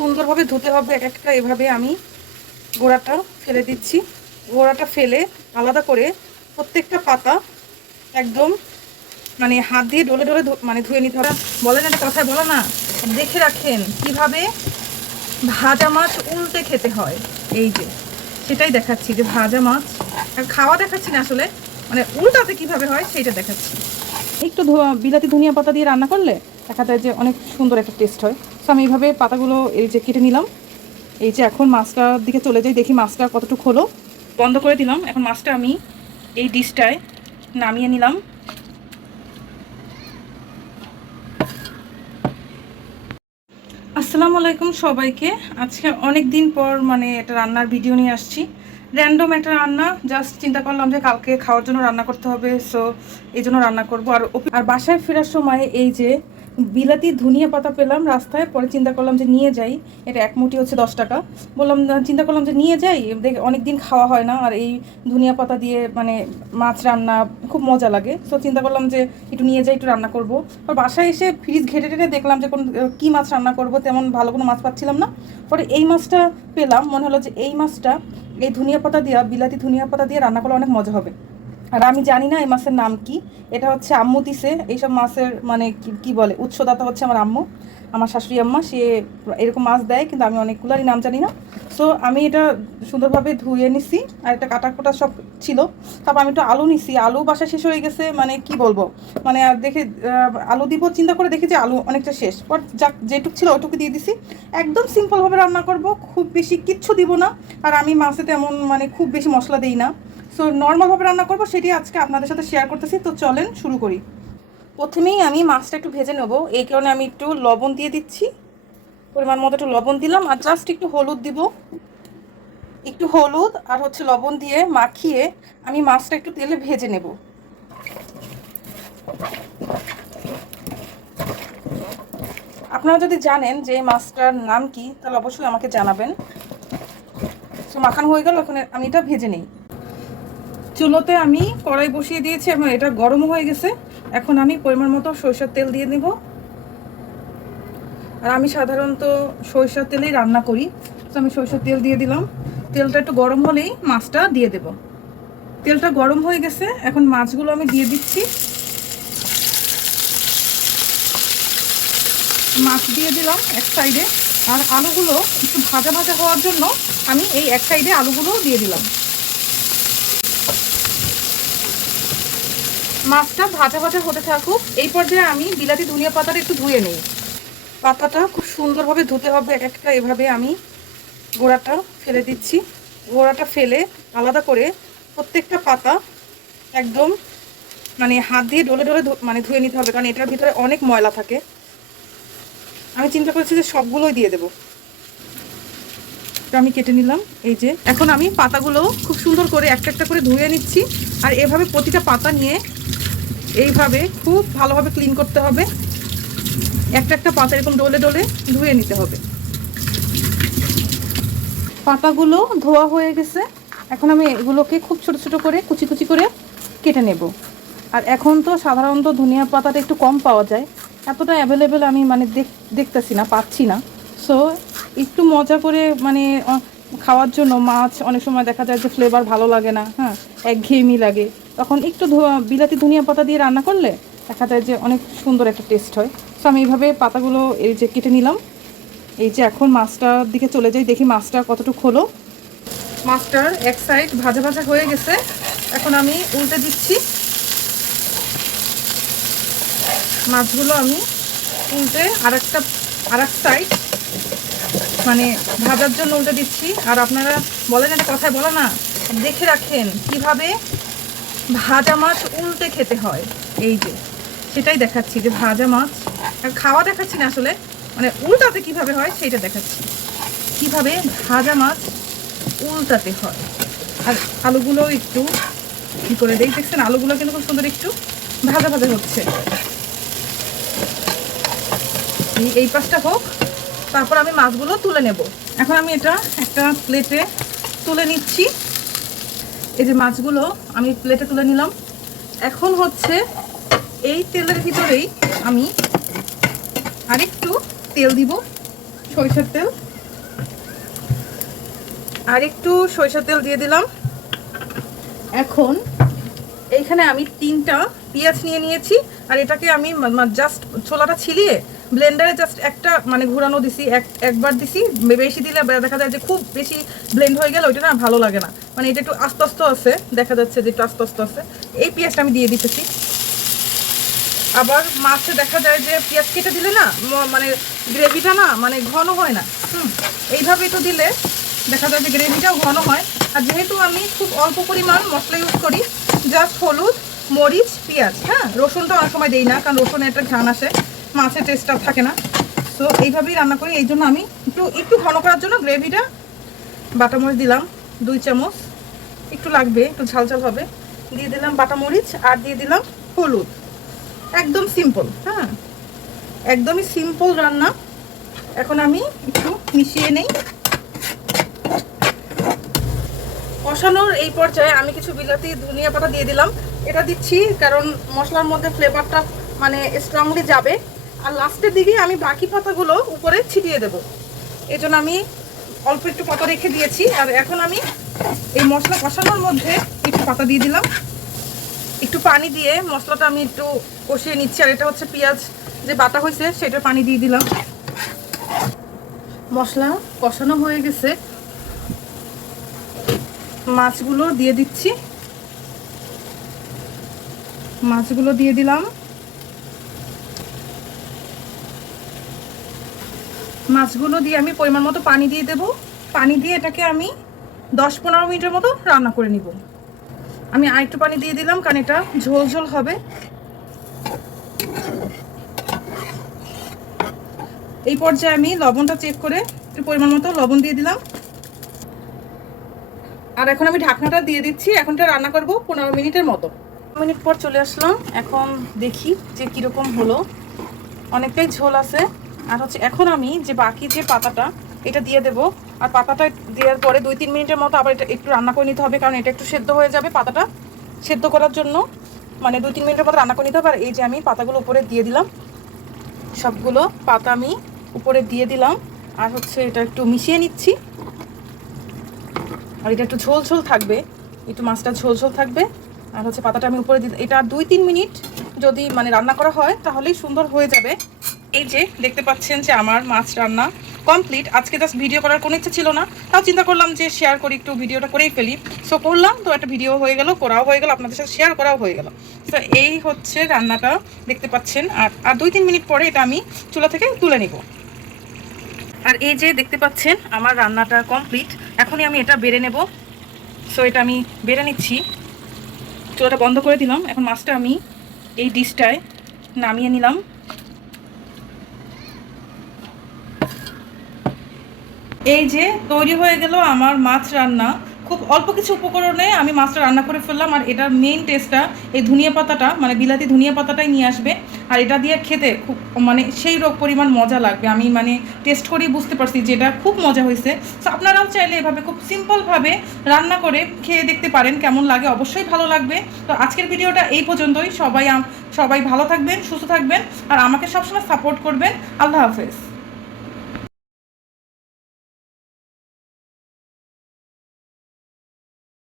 সুন্দরভাবে ধুতে হবে, এক একটা এভাবে আমি গোড়াটা ফেলে দিচ্ছি। গোড়াটা ফেলে আলাদা করে প্রত্যেকটা পাতা একদম মানে হাত দিয়ে ডলে ডলে মানে ধুয়ে নিতে হবে। বলেন একটা কথায়, বলো না? দেখে রাখেন কীভাবে ভাজা মাছ উল্টে খেতে হয়। এই যে, সেটাই দেখাচ্ছি যে ভাজা মাছ। আর খাওয়া দেখাচ্ছি না আসলে মানে উল্টাতে কীভাবে হয় সেইটা দেখাচ্ছি। একটু বিলাতি ধনিয়া পাতা দিয়ে রান্না করলে দেখা যায় যে অনেক সুন্দর একটা টেস্ট হয়। তো আমি এইভাবে পাতাগুলো এই যে কেটে নিলাম। এই যে এখন মাছটার দিকে চলে যাই, দেখি মাছটা কতটুকু হলো। বন্ধ করে দিলাম। এখন মাছটা আমি এই ডিশটায় নামিয়ে নিলাম। আসসালামু আলাইকুম সবাইকে। আজকে অনেক দিন পর মানে একটা রান্নার ভিডিও নিয়ে আসছি। র্যান্ডম একটা রান্না। জাস্ট চিন্তা করলাম যে কালকে খাওয়ার জন্য রান্না করতে হবে। সো এই জন্য রান্না করব। আর আর বাসায় ফেরার সময় এই যে বিলাতি ধনিয়া পাতা পেলাম রাস্তায়, পরে চিন্তা করলাম যে নিয়ে যাই। এটা এক মুঠি হচ্ছে দশ টাকা। বললাম চিন্তা করলাম যে নিয়ে যাই। দেখ অনেক দিন খাওয়া হয় না। আর এই ধনিয়া পাতা দিয়ে মানে মাছ রান্না খুব মজা লাগে। সো চিন্তা করলাম যে একটু নিয়ে যাই, একটু রান্না করব। আর বাসায় এসে ফ্রিজ ঘেটে টেটে দেখলাম যে কোন কী মাছ রান্না করব। তেমন ভালো কোনো মাছ পাচ্ছিলাম না। পরে এই মাছটা পেলাম। মনে হলো যে এই মাছটা, এই ধনিয়া পাতা দিয়ে, বিলাতি ধনিয়া পাতা দিয়ে রান্না করলে অনেক মজা হবে। আর আমি জানি না এই মাছের নাম কি। এটা হচ্ছে আম্মু দিছে। এইসব মাছের মানে কি- বলে? উৎসদাতা হচ্ছে আমার আম্মু। আমার শাশুড়ি আম্মা, সে এরকম মাছ দেয়, কিন্তু আমি অনেকগুলোরই নাম জানি না। সো আমি এটা সুন্দরভাবে ধুয়ে নিছি, আর একটা কাটা কোটা সব ছিল। তারপর আমি একটু আলু নিছি। আলু বাসা শেষ হয়ে গেছে মানে কি বলব? মানে আর দেখে আলু দিব, চিন্তা করে দেখি যে আলু অনেকটা শেষ। পর যাক, যেটুক ছিল ওটুকু দিয়ে দিছি। একদম সিম্পলভাবে রান্না করব, খুব বেশি কিচ্ছু দিব না। আর আমি মাছে তেমন মানে খুব বেশি মশলা দিই না। সো নর্মালভাবে রান্না করব, সেটি আজকে আপনাদের সাথে শেয়ার করতেছি। তো চলেন শুরু করি। প্রথমেই আমি মাছটা একটু ভেজে নেব। এই কারণে আমি একটু লবণ দিয়ে দিচ্ছি। পরিমাণ মতো একটু লবণ দিলাম, আর জাস্ট একটু হলুদ দিব। একটু হলুদ আর হচ্ছে লবণ দিয়ে মাখিয়ে আমি মাছটা একটু তেলে ভেজে নেব। আপনারা যদি জানেন যে এই মাছটার নাম কি, তাহলে অবশ্যই আমাকে জানাবেন। তো মাখানো হয়ে গেল, এখন আমি এটা ভেজে নিই। চুলোতে আমি কড়াই বসিয়ে দিয়েছি এবং এটা গরম হয়ে গেছে। এখন আমি পরিমাণ মতো সরিষার তেল দিয়ে নেব। আর আমি সাধারণত সরিষার তেলেই রান্না করি। তো আমি সরিষার তেল দিয়ে দিলাম। তেলটা একটু গরম হলেই মাছটা দিয়ে দেব। তেলটা গরম হয়ে গেছে। এখন মাছগুলো আমি দিয়ে দিচ্ছি। মাছ দিয়ে দিলাম এক সাইডে। আর আলুগুলো একটু ভাজা ভাজা হওয়ার জন্য আমি এই এক সাইডে আলুগুলো দিয়ে দিলাম। মাছটা ভাজা ভাজা হতে থাকুক, এই পর্যায়ে আমি বিলাতি ধনিয়া পাতাটা একটু ধুয়ে নিই। পাতাটা খুব সুন্দরভাবে ধুতে হবে, এক একটা এভাবে আমি গোড়াটা ফেলে দিচ্ছি। গোড়াটা ফেলে আলাদা করে প্রত্যেকটা পাতা একদম মানে হাত দিয়ে ডলে ডলে মানে ধুয়ে নিতে হবে, কারণ এটার ভিতরে অনেক ময়লা থাকে। আমি চিন্তা করছি যে সবগুলোই দিয়ে দেবো। আমি কেটে নিলাম, এই যে। এখন আমি পাতাগুলো খুব সুন্দর করে একটা একটা করে ধুয়ে নিচ্ছি, আর এভাবে প্রতিটা পাতা নিয়ে এইভাবে খুব ভালোভাবে ক্লিন করতে হবে। একটা একটা পাতা এরকম ডলে ডলে ধুয়ে নিতে হবে। পাতাগুলো ধোয়া হয়ে গেছে। এখন আমি এগুলোকে খুব ছোট ছোট করে কুচি কুচি করে কেটে নেব। আর এখন তো সাধারণত ধনিয়া পাতাটা একটু কম পাওয়া যায়। এতটা অ্যাভেলেবেল আমি মানে দেখ- দেখতেছি না, পাচ্ছি না। সো একটু মজা করে মানে খাওয়ার জন্য মাছ, অনেক সময় দেখা যায় যে ফ্লেভার ভালো লাগে না হ্যাঁ একঘেয়েমি লাগে। তখন একটু বিলাতি ধনিয়া পাতা দিয়ে রান্না করলে দেখা যায় যে অনেক সুন্দর একটা টেস্ট হয়। সো আমি এইভাবে পাতাগুলো এই যে কেটে নিলাম। এই যে এখন মাছটার দিকে চলে যাই, দেখি মাছটা কতটুকু হলো। মাছটার এক সাইড ভাজা ভাজা হয়ে গেছে। এখন আমি উল্টে দিচ্ছি। মাছগুলো আমি উল্টে আর একটা আর এক সাইড মানে ভাজার জন্য উল্টে দিচ্ছি। আর আপনারা বলেন একটা কথায় বলো না, দেখে রাখেন কীভাবে ভাজা মাছ উল্টে খেতে হয়। এই যে, সেটাই দেখাচ্ছি যে ভাজা মাছ। খাওয়া দেখাচ্ছি না আসলে মানে উল্টাতে কীভাবে হয় সেইটা দেখাচ্ছি। কীভাবে ভাজা মাছ উল্টাতে হয়। আর আলুগুলো একটু কি করে দেখ দেখছেন আলুগুলো কিন্তু খুব সুন্দর একটু ভাজা ভাজা হচ্ছে। এই পাশটা হোক তারপর আমি মাছগুলো তুলে নেব। এখন আমি এটা একটা প্লেটে তুলে নিচ্ছি। এই যে মাছগুলো আমি প্লেটে তুলে নিলাম। এখন হচ্ছে এই তেলের ভিতরেই আমি আরেকটু তেল দিব, সরিষার তেল। আরেকটু সরিষার তেল দিয়ে দিলাম। এখন এইখানে আমি তিনটা পেঁয়াজ নিয়ে নিয়েছি, আর এটাকে আমি জাস্ট ছোলাটা ছিলিয়ে ব্লেন্ডারে জাস্ট একটা মানে ঘোরানো দিছি, এক, একবার দিছি বেশি দিলে দেখা যায় যে খুব বেশি ব্লেন্ড হয়ে গেলে ওইটা না ভালো লাগে না। মানে এটা একটু আস্তে আস্তে আছে, দেখা যাচ্ছে যে একটু আস্তে আস্তে আছে। এই পেঁয়াজটা আমি দিয়ে দিতেছি। আবার মাছে দেখা যায় যে পেঁয়াজ কেটে দিলে না মানে গ্রেভিটা না মানে ঘন হয় না। হুম, এইভাবে তো দিলে দেখা যায় যে গ্রেভিটাও ঘন হয়। আর যেহেতু আমি খুব অল্প পরিমাণ মশলা ইউজ করি জাস্ট হলুদ, মরিচ, পেঁয়াজ হ্যাঁ? রসুনটা অনেক সময় দিই না, কারণ রসুনের একটা ঘ্রাণ আসে। মাছের টেস্টটা থাকে না। তো এইভাবেই রান্না করি। এই জন্য আমি একটু একটু ঘন করার জন্য গ্রেভিটা বাটা মরিচ দিলাম, দুই চামচ। একটু লাগবে, একটু ঝাল ঝাল হবে। দিয়ে দিলাম বাটা মরিচ আর দিয়ে দিলাম হলুদ। একদম সিম্পল হ্যাঁ? একদমই সিম্পল রান্না। এখন আমি একটু মিশিয়ে নেই। কষানোর এই পর্যায়ে আমি কিছু বিলাতি ধনিয়া পাতা দিয়ে দিলাম। এটা দিচ্ছি কারণ মশলার মধ্যে ফ্লেভারটা মানে স্ট্রংলি যাবে। আর লাস্টের দিকে আমি বাকি পাতাগুলো উপরে ছিটিয়ে দেব। এই জন্য আমি অল্প একটু পাতা রেখে দিয়েছি, আর এখন আমি এই মশলা কষানোর মধ্যে একটু পাতা দিয়ে দিলাম। একটু পানি দিয়ে মশলাটা আমি একটু কষিয়ে নিচ্ছি, আর এটা হচ্ছে পেঁয়াজ যে বাটা হয়েছে সেটা পানি দিয়ে দিলাম। মশলা কষানো হয়ে গেছে। মাছগুলো দিয়ে দিচ্ছি। মাছগুলো দিয়ে দিলাম। মাছগুলো দিয়ে আমি পরিমাণ মতো পানি দিয়ে দেব। পানি দিয়ে এটাকে আমি দশ পনেরো মিনিটের মতো রান্না করে নিব। আমি আরেকটু পানি দিয়ে দিলাম কারণ এটা ঝোল ঝোল হবে। এই পর্যায়ে আমি লবণটা চেক করে একটু পরিমাণ মতো লবণ দিয়ে দিলাম। আর এখন আমি ঢাকনাটা দিয়ে দিচ্ছি, এখন এটা রান্না করব পনেরো মিনিটের মতো। মিনিট পর চলে আসলাম। এখন দেখি যে কীরকম হলো। অনেকটাই ঝোল আছে। আর হচ্ছে এখন আমি যে বাকি যে পাতাটা, এটা দিয়ে দেব। আর পাতাটা দেওয়ার পরে দুই তিন মিনিটের মতো আবার এটা একটু রান্না করে নিতে হবে, কারণ এটা একটু সেদ্ধ হয়ে যাবে পাতাটা। সেদ্ধ করার জন্য মানে দুই তিন মিনিটের মতো রান্না করে নিতে হবে। আর এই যে আমি পাতাগুলো উপরে দিয়ে দিলাম, সবগুলো পাতা আমি উপরে দিয়ে দিলাম। আর হচ্ছে এটা একটু মিশিয়ে নিচ্ছি। আর এটা একটু ঝোল ঝোল থাকবে, একটু মাছটা ঝোল ঝোল থাকবে। আর হচ্ছে পাতাটা আমি উপরে দিই এটা দুই তিন মিনিট যদি মানে রান্না করা হয়, তাহলেই সুন্দর হয়ে যাবে। এই যে দেখতে পাচ্ছেন যে আমার মাছ রান্না কমপ্লিট আজকে জাস্ট ভিডিও করার কোনো ইচ্ছা ছিল না। তাও চিন্তা করলাম যে শেয়ার করি, একটু ভিডিওটা করেই ফেলি। সো করলাম, তো একটা ভিডিও হয়ে গেল, করাও হয়ে গেল, আপনাদের সাথে শেয়ার করাও হয়ে গেল। তো এই হচ্ছে রান্নাটা, দেখতে পাচ্ছেন। আর আর দুই তিন মিনিট পরে এটা আমি চুলা থেকে তুলে নিব। আর এই যে দেখতে পাচ্ছেন, আমার রান্নাটা কমপ্লিট এখনই আমি এটা বেড়ে নেব। সো এটা আমি বেড়ে নিচ্ছি। চুলাটা বন্ধ করে দিলাম। এখন মাছটা আমি এই ডিশটায় নামিয়ে নিলাম। এই যে তৈরি হয়ে গেল আমার মাছ রান্না। খুব অল্প কিছু উপকরণে আমি মাছটা রান্না করে ফেললাম আর এটার মেইন টেস্টটা এই ধনিয়া পাতাটা মানে বিলাতি ধনিয়া পাতাটাই নিয়ে আসবে। আর এটা দিয়ে খেতে খুব মানে সেই রোগ পরিমাণ মজা লাগবে। আমি মানে টেস্ট করেই বুঝতে পারছি যে এটা খুব মজা হয়েছে। তো আপনারাও চাইলে এভাবে খুব সিম্পলভাবে রান্না করে খেয়ে দেখতে পারেন, কেমন লাগে অবশ্যই ভালো লাগবে। তো আজকের ভিডিওটা এই পর্যন্তই। সবাই সবাই ভালো থাকবেন, সুস্থ থাকবেন, আর আমাকে সবসময় সাপোর্ট করবেন। আল্লাহ হাফেজ।